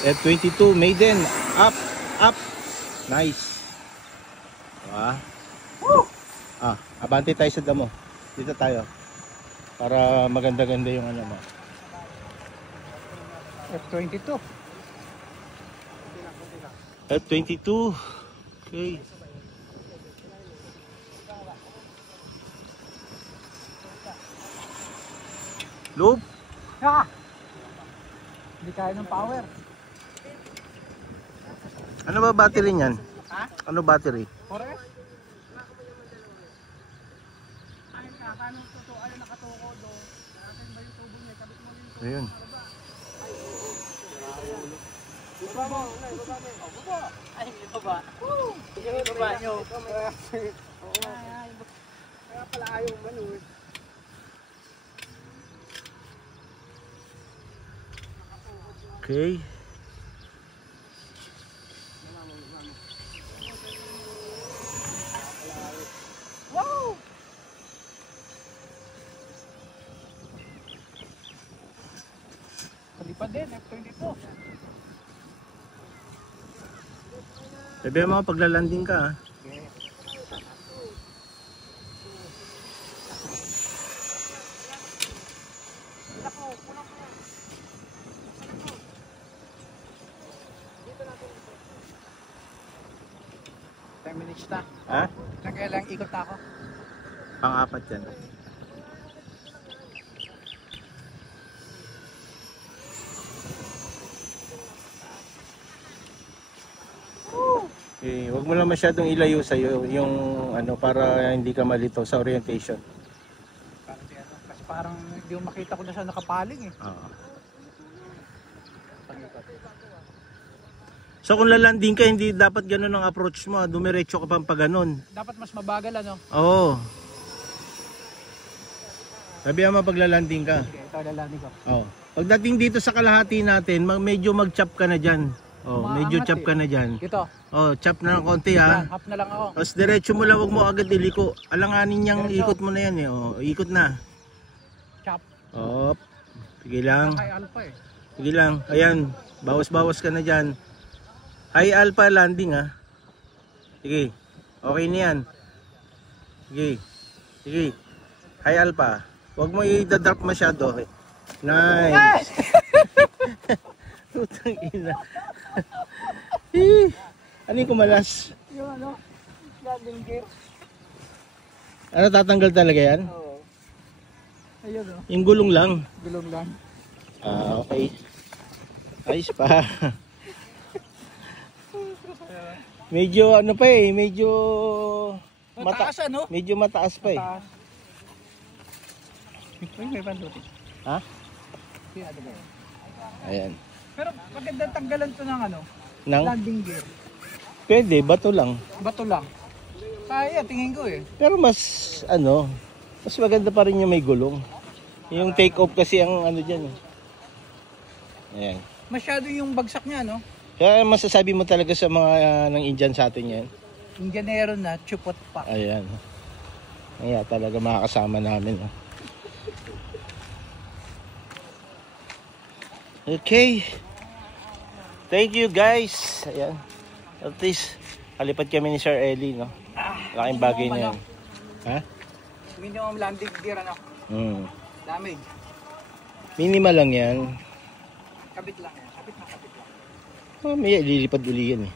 F22 maiden. Up. Up. Nice. Diba? Abante tayo sa damo. Dito tayo. Para maganda-ganda yung ano mo. F22. F22. Okay. Loop. Hindi kaya ng power. Ano ba battery niyan? Ha? Ano battery? 4S? Ayun ka, kanong totoo, ayun nakatuko do. Atin ba yung tubo niya? Kabit mo din ito. Ayun. Baba mo, baba mo. Baba. Ay, baba. Baba nyo. Kaya pala ayaw manuwi. Okay. Wow! Kalipad din, F22. Sabi mo paglalanding ka ha. Minutes na. Ha? Nagkailang ikot na ako. Pang-apat yan. Okay, wag mo lang masyadong ilayo sa iyo yung ano para hindi ka malito sa orientation. Kasi parang hindi mo makita ko na siya nakapaling eh. So kung lalanding ka, hindi dapat ganun ang approach mo, dumiretso ka pang pag ganun. Dapat mas mabagal ano? Oo. Sabihan mo pag lalanding ka. Okay, ito lalanding ko. Oo. Pagdating dito sa kalahati natin, medyo mag-chop ka na dyan. Oh, medyo chop ka na dyan. Ito. Oh, chop na ng konti ha. Half na lang ako. Tapos diretso mo lang, wag mo agad iliko. Alanganin niyang ikot mo na yan eh. Oh, ikot na. Chop. Oh. Sige lang. Kay alpha eh. Sige lang. Ayan, bawas-bawas ka na dyan. High alpha landing ha. Sige. Okay na yan. Sige. Sige. High alpha. Huwag mo i-drop masyado. Okay. Nice. Putang ina. Ano yung kumalas? Yung ano? Landing gear. Ano, tatanggal talaga yan? Oo. Ayun o. Yung gulong lang. Gulong lang. Okay. Ayos pa. Medyo ano pa eh, medyo mataas ano? Medyo mataas pa eh. Mataas. May pandutin. Ha? Ayan. Pero maganda tanggalan to ng ano? Nang? Landing gear. Pwede, bato lang. Bato lang. Kaya, tingin ko eh. Pero mas ano, mas maganda pa rin yung may gulong. Yung take off kasi ang ano dyan eh. Ayan. Masyado yung bagsak niya no? Kaya masasabi mo talaga sa mga ng Indian sa atin yan. Indianero na, chupot pa. Ayan. Kaya talaga makakasama namin. Okay. Thank you guys. Ayan. At least, kalipad kami ni Sir Ellie, no? Laking bagay na yan. Ha? Minimum landing gear ano? Damage. Minimal lang yan. Kabit lang yan. Kabit na. Oh, may lilipad uli yan eh.